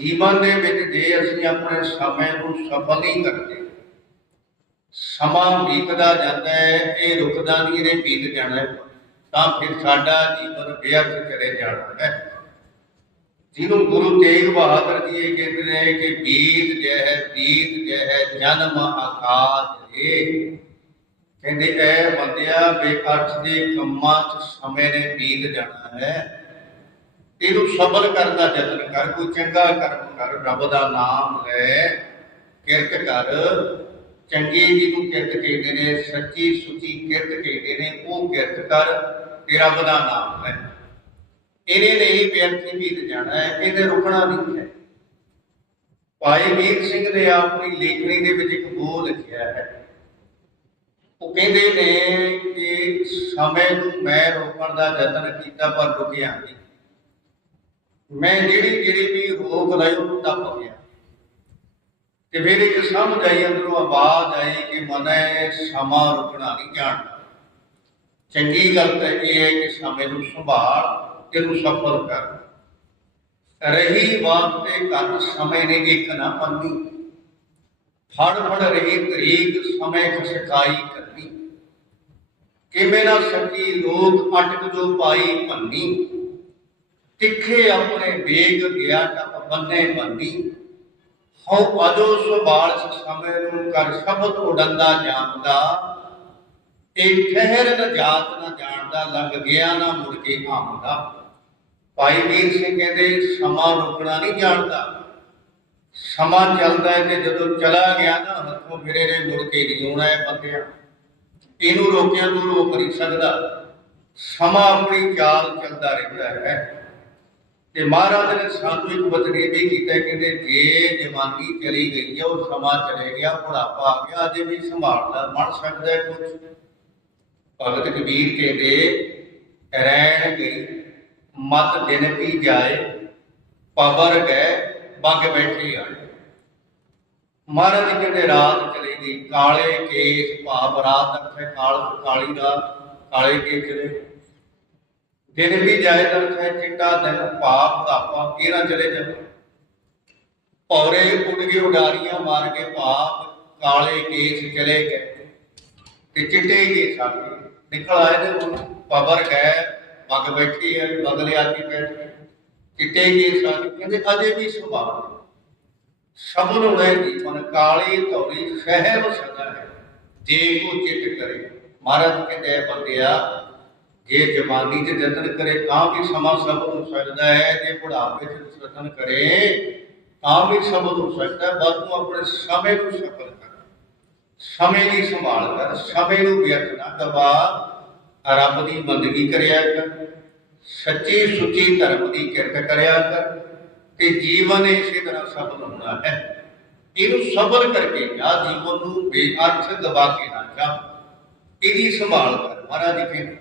ਜੀਵਨ ਦੇ ਵਿੱਚ ਜੇ ਅਸੀਂ ਆਪਣੇ ਸਮੇਂ ਨੂੰ ਸਫਲ ਨਹੀਂ ਕਰਦੇ, ਸਮਾਂ ਬੀਤਦਾ ਜਾਂਦਾ ਹੈ, ਇਹ ਰੁਕਦਾ ਨਹੀਂ ਇਹਨੇ ਬੀਤ ਜਾਣਾ ਤਾਂ ਫਿਰ ਸਾਡਾ ਜੀਵਨ ਵਿਅਰਥ ਚਲੇ ਜਾਣਾ ਹੈ। ਜਿਹਨੂੰ ਗੁਰੂ ਤੇਗ ਬਹਾਦਰ ਜੀ ਇਹ ਕਹਿੰਦੇ ਨੇ ਕਿ ਬੀਤ ਜਹ ਬੀਤ ਜਹ ਜਨਮ ਆਕਾਸ਼ ਏ। ਕਹਿੰਦੇ ਐ ਬੰਦਿਆ, ਬੇਅਰਥ ਦੇ ਕੰਮਾਂ 'ਚ ਸਮੇਂ ਨੇ ਬੀਤ ਜਾਣਾ ਹੈ। ਇਹਨੂੰ ਸਬਰ ਕਰਨ ਦਾ ਯਤਨ ਕਰ, ਕੋਈ ਚੰਗਾ ਕਰਮ ਕਰ, ਰੱਬ ਦਾ ਨਾਮ ਲੈ, ਕਿਰਤ ਕਰ। ਚੰਗੀ ਜਿਹਨੂੰ ਕਿਰਤ ਕਹਿੰਦੇ ਨੇ, ਸੱਚੀ ਸੁਚੀ ਕਿਰਤ ਕਹਿੰਦੇ ਨੇ, ਉਹ ਕਿਰਤ ਕਰ, ਤੇ ਰੱਬ ਦਾ ਨਾਮ ਲੈ। ਇਹਨੇ ਨਹੀਂ ਬੇਅਰਥੀ ਬੀਤ ਜਾਣਾ ਹੈ, ਇਹਨੇ ਰੁਕਣਾ ਨਹੀਂ ਹੈ। ਭਾਈ ਵੀਰ ਸਿੰਘ ਨੇ ਆਪਣੀ ਲੇਖਣੀ ਦੇ ਵਿੱਚ ਇੱਕ ਬੋਲ ਲਿਖਿਆ ਹੈ। ਉਹ ਕਹਿੰਦੇ ਨੇ ਕਿ ਸਮੇਂ ਨੂੰ ਮੈਂ ਰੋਕਣ ਦਾ ਯਤਨ ਕੀਤਾ, ਪਰ ਰੁਕਿਆ ਨਹੀਂ। ਮੈਂ ਜਿਹੜੀ ਜਿਹੜੀ ਵੀ ਰੋਕ ਲਈ ਉਹ ਟੱਪ ਗਿਆ। ਤੇ ਫਿਰ ਇੱਕ ਸਮਝ ਆਈ ਅੰਦਰੋਂ ਆਵਾਜ਼ ਆਈ ਕਿ ਮਨੇ ਸਮਾਂ ਰੁਕਣਾ ਨਹੀਂ ਜਾਣਦਾ। ਚੰਗੀ ਗੱਲ ਤਾਂ ਇਹ ਹੈ ਕਿ ਸਮੇਂ ਨੂੰ ਸੰਭਾਲ ਤੇ ਸਫਲ ਕਰ। ਰਹੀ ਵਾਸਤੇ ਕਰ ਸਮੇਂ ਨੇ ਇੱਕ ਨਾ ਮੰਨੀ ਫੜ ਫੜ ਰਹੀ ਤਰੀਕ, ਸਮੇਂ ਖਸਕਾਈ ਕਰਨੀ। ਕਿਵੇਂ ਨਾ ਸਕੀ ਲੋਕ ਅਟਕ ਜੋ ਪਾਈ ਭੰਨੀ ਤਿੱਖੇ ਆਪਣੇ ਵੇਗ ਗਿਆ ਟਪ ਬੰਨੇ ਬੰਦੀ। ਹਉ ਅਜੋ ਸੁਭਾਲ ਸਮੇਂ ਨੂੰ ਕਰ ਸ਼ਬਦ ਉਡੰਦਾ ਜਾਣਦਾ। ਇਹ ਠਹਿਰ ਨ ਜਾਤ ਨ ਜਾਣਦਾ ਲੱਗ ਗਿਆ ਨਾ ਮੁੜ ਕੇ ਆਉਂਦਾ। ਭਾਈ ਵੀਰ ਸਿੰਘ ਕਹਿੰਦੇ, ਸਮਾਂ ਰੁਕਣਾ ਨਹੀਂ ਜਾਣਦਾ। ਸਮਾਂ ਚੱਲਦਾ ਹੈ ਤੇ ਜਦੋਂ ਚਲਾ ਗਿਆ ਨਾ, ਹੱਥੋਂ ਫਿਰੇ ਨੇ ਮੁੜ ਕੇ ਨਹੀਂ ਆਉਣਾ ਹੈ ਬੰਦਿਆ। ਇਹਨੂੰ ਰੋਕਿਆ ਤੂੰ ਰੋਕ ਨਹੀਂ ਸਕਦਾ। ਸਮਾਂ ਆਪਣੀ ਚਾਲ ਚੱਲਦਾ ਰਹਿੰਦਾ ਹੈ। ਤੇ ਮਹਾਰਾਜ ਨੇ ਸਾਨੂੰ ਇੱਕ ਵਚਨ ਵੀ ਕੀਤਾ, ਕਹਿੰਦੇ ਜੇ ਜਵਾਨੀ ਚਲੀ ਗਈ ਹੈ ਉਹ ਸਮਾਂ ਚਲੇ ਗਿਆ, ਬੁਢਾਪਾ ਆ ਗਿਆ, ਅਜੇ ਵੀ ਸੰਭਾਲਦਾ ਬਣ ਸਕਦਾ ਹੈ ਕੁਝ ਭਗਤ ਕਬੀਰ ਕਹਿੰਦੇ, ਰਹਿਣ ਗਈ ਮਤ ਦਿਨ ਪੀ ਜਾਏ ਪਵਰ ਗਏ ਬੰਗ ਬੈਠੀ ਆ ਮਹਾਰਾਜ ਕਹਿੰਦੇ, ਰਾਤ ਚਲੀ ਗਈ, ਕਾਲੇ ਕੇਸ, ਭਾਵ ਰਾਤ ਅੱਖੇ ਕਾਲ ਕਾਲੀ ਰਾਤ, ਕਾਲੇ ਕੇਸ ਚਲੇ ਗਏ। ਦਿਨ ਵੀ ਜਾਏ ਤਾਂ ਹੈ ਚਿੱਟਾ ਦਿਨ ਭਾਵ ਬੁਢਾਪਾ ਕਿਹੜਾ ਚਲੇ ਜਾਵੇ ਔਰੇ ਉੱਡ ਕੇ ਉਡਾਰੀਆਂ ਮਾਰ ਕੇ ਭਾਵ ਕਾਲੇ ਕੇਸ ਚਲੇ ਗਏ। ਤੇ ਚਿੱਟੇ ਕੇ ਸਾਡੇ ਨਿਕਲ ਆਏ ਨੇ ਹੁਣ ਪਵਰ ਗਏ ਪੱਗ ਬੈਠੀ ਹੈ, ਬਗਲੇ ਆ ਕੇ ਚਿੱਟੇ ਕੇ ਸਾਡੇ ਕਹਿੰਦੇ ਅਜੇ ਵੀ ਸੁਭਾਅ ਸਭ ਹੋਏ ਜੀਵਨ ਕਾਲੇ ਧੌਲੀ ਸਹਿਬ ਸਦਾ ਹੈ। ਜੇ ਕੋ ਚਿੱਤ ਕਰੇ, ਮਹਾਰਾਜ ਕਹਿੰਦੇ ਬੰਦਿਆ ਜੇ ਜਵਾਨੀ ਚ ਯਤਨ ਕਰੇ ਤਾਂ ਵੀ ਸਮਾਂ ਸਭ ਹੋ ਸਕਦਾ ਹੈ, ਜੇ ਬੁਢਾਪੇ ਚ ਯਤਨ ਕਰੇ ਤਾਂ ਵੀ ਸਭ ਨੂੰ ਸਕਦਾ ਬਸ ਤੂੰ ਆਪਣੇ ਸਮੇਂ ਨੂੰ ਸਫਲ ਕਰ, ਸਮੇਂ ਦੀ ਸੰਭਾਲ ਕਰ, ਸਮੇਂ ਨੂੰ ਵਿਅਰਥ ਨਾ ਗਵਾ ਰੱਬ ਦੀ ਬੰਦਗੀ ਕਰਿਆ ਕਰ, ਸੱਚੀ ਸੁੱਚੀ ਧਰਮ ਦੀ ਕਿਰਤ ਕਰਿਆ ਕਰ, ਤੇ ਜੀਵਨ ਇਸੇ ਤਰ੍ਹਾਂ ਸਫਲ ਹੋਣਾ ਹੈ। ਇਹਨੂੰ ਸਬਰ ਕਰਕੇ ਆ ਜੀਵਨ ਨੂੰ ਬੇਅਰਥ ਗਵਾ ਕੇ ਨਾ ਜਾ। ਇਹਦੀ ਸੰਭਾਲ ਕਰ, ਮਹਾਰਾਜ ਜੀ ਕਹਿੰਦੇ